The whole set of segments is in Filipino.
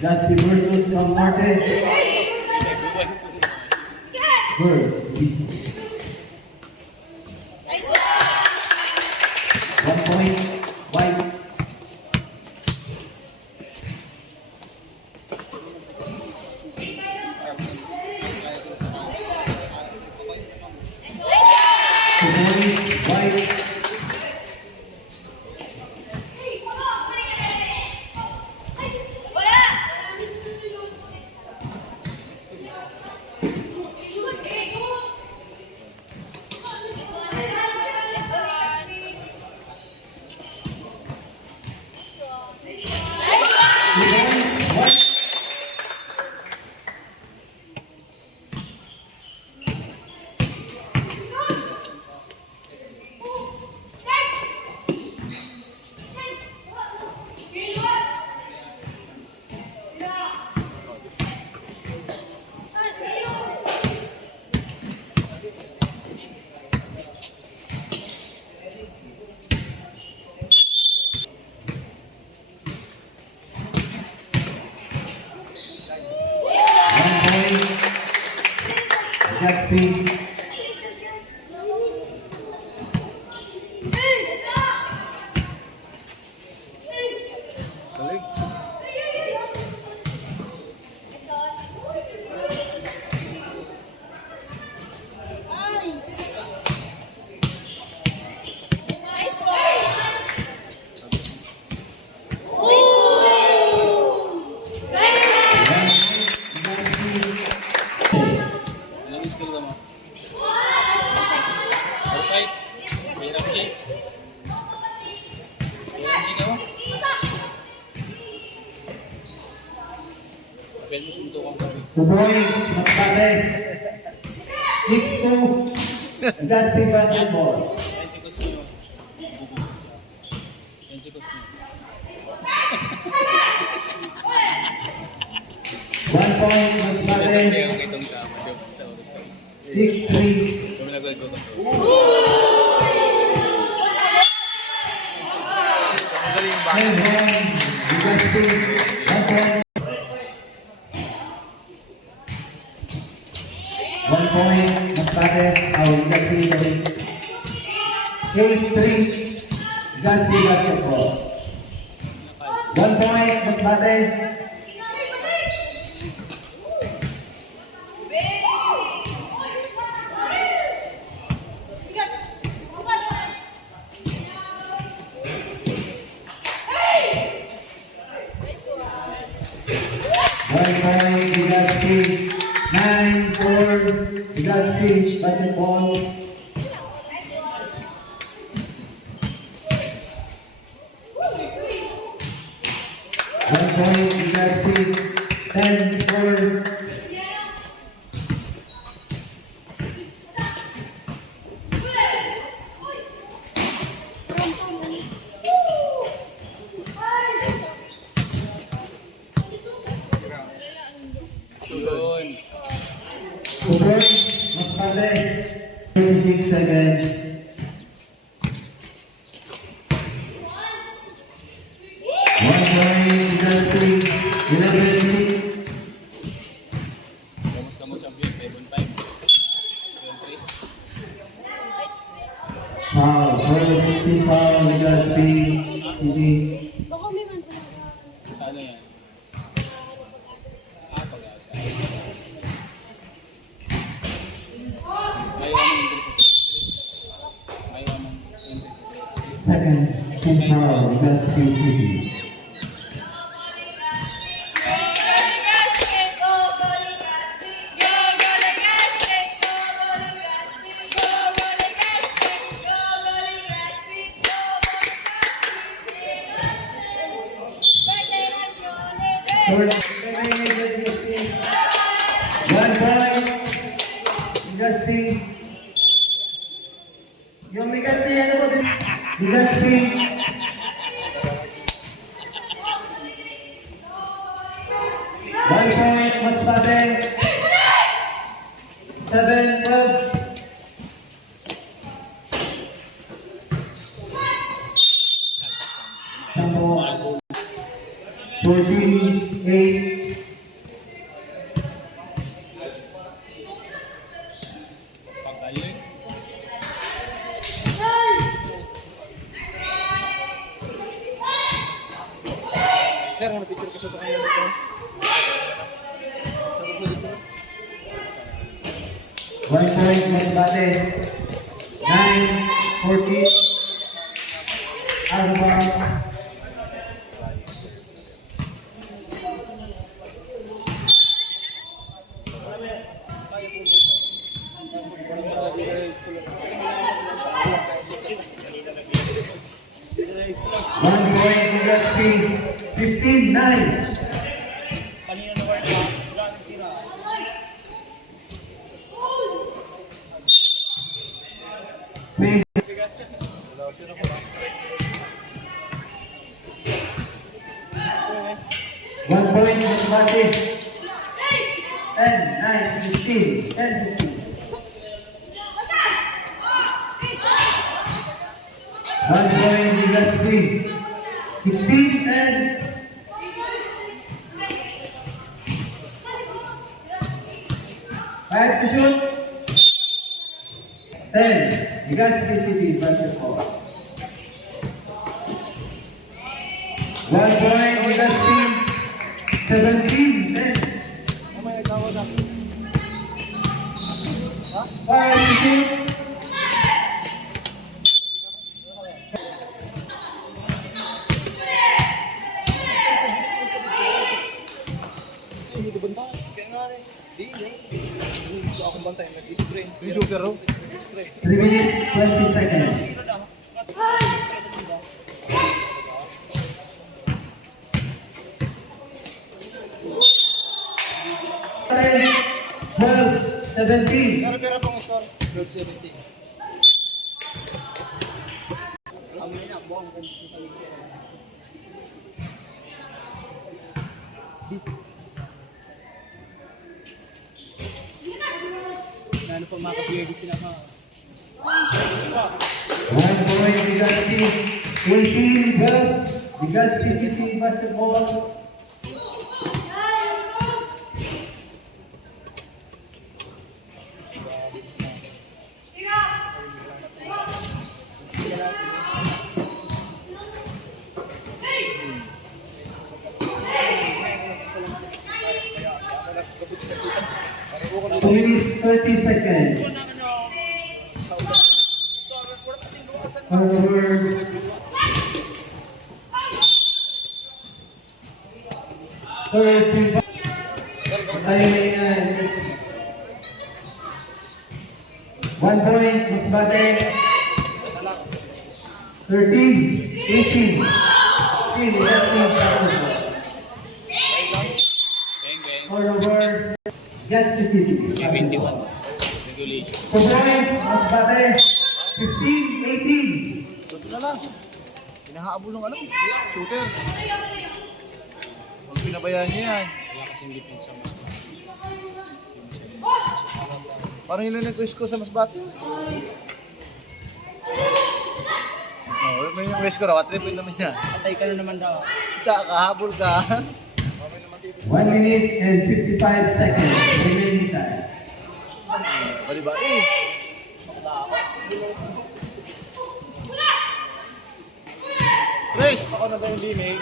Legazpi versus norte. First. 1 point. White. Legazpi. The boys, Masbate, 6-2, Legazpi basketball. 1 point, Masbate, 6-3. 1 point, Masbate, Legazpi, 8-3, Legazpi basketball. 1 point, Masbate. Legazpi, 9-4, Legazpi basketball. 1 point, Legazpi, 10-4. Masbate, 36 seconds. 1 point, Legazpi, 11-6. Foul, first foul, Legazpi, CD. Ano yan? Second, team foul, Legazpi, CD. Short, 1 point, Legazpi. Yung Legazpi, ano po din? Legazpi. 1 point, Masbate. 7-12. 14-8. Pagaling. Sir, ano picture ko sa ito kayo dito? Sa pagsulis na? 1 point Masbate. 9-14. Albay. One point Legazpi. 15-9. Spain. One point Masbate. 10-9. 15. 10-15. One point Legazpi. 16-10. Five to shoot. 10. Legazpi City basketball. 1 point Legazpi. 17-10. Mamaya nagkawa na. Five to shoot. Hindi ko banta. Kaya nga rin. Hindi akong bantay. Nag-spray. Yung shooter ro. 3 minutes, 20 seconds. Twelve, 17. Sir, pera pong score. 12-17. Ano pa makapiyagi sila ka? 1 point Legazpi. 18-12. Legazpi City basketball. Two minutes, 30 seconds. Forward. 30. One point, Masbate. 13, 18. 15, forward. Legazpi City. 21. Regulation. For boys, Masbate. 15, 18. Ito na lang. Hinahabol ng ano? Shooter. Huwag pinabayaan niya yan. Wala kasing depensa mas. Parang yung nag-request ko sa Masbate. Oh, may request ko raw. 3 point naman yan. Patay ka na naman daw. Tsaka kahabol ka. 1 minute and 55 seconds. Remaining time. Bali ba? Eh. Chris! Ako na ba yung D-mail?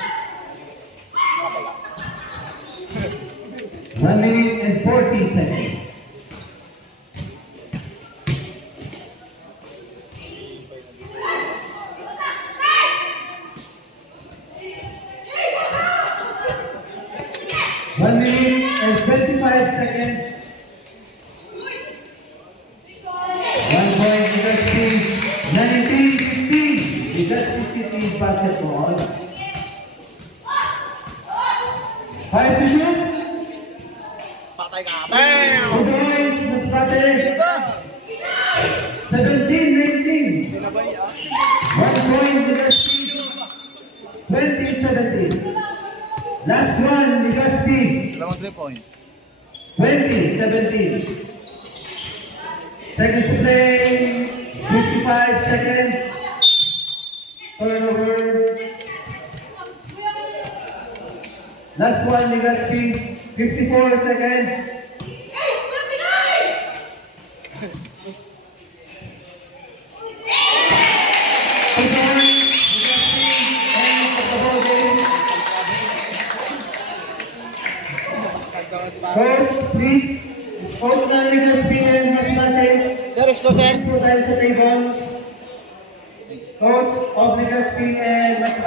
1 minute and 40 seconds. One minute and 25 seconds. 1 point Legazpi. 19-15. Legazpi City basketball. 5 to shoot. Patay ka. Two points, Masbate. Diba? 17-19. 1 point Legazpi. 20-17. Last one, Legazpi. Dalawang 3 point. 20-17. Seconds to play. 55 seconds. Turnover. Last one, Legazpi. 54 seconds. Coach, please. Coach na Legazpi and Masbate. Sir, isko, sir. Po tayo sa table. Coach of Legazpi and Masbate.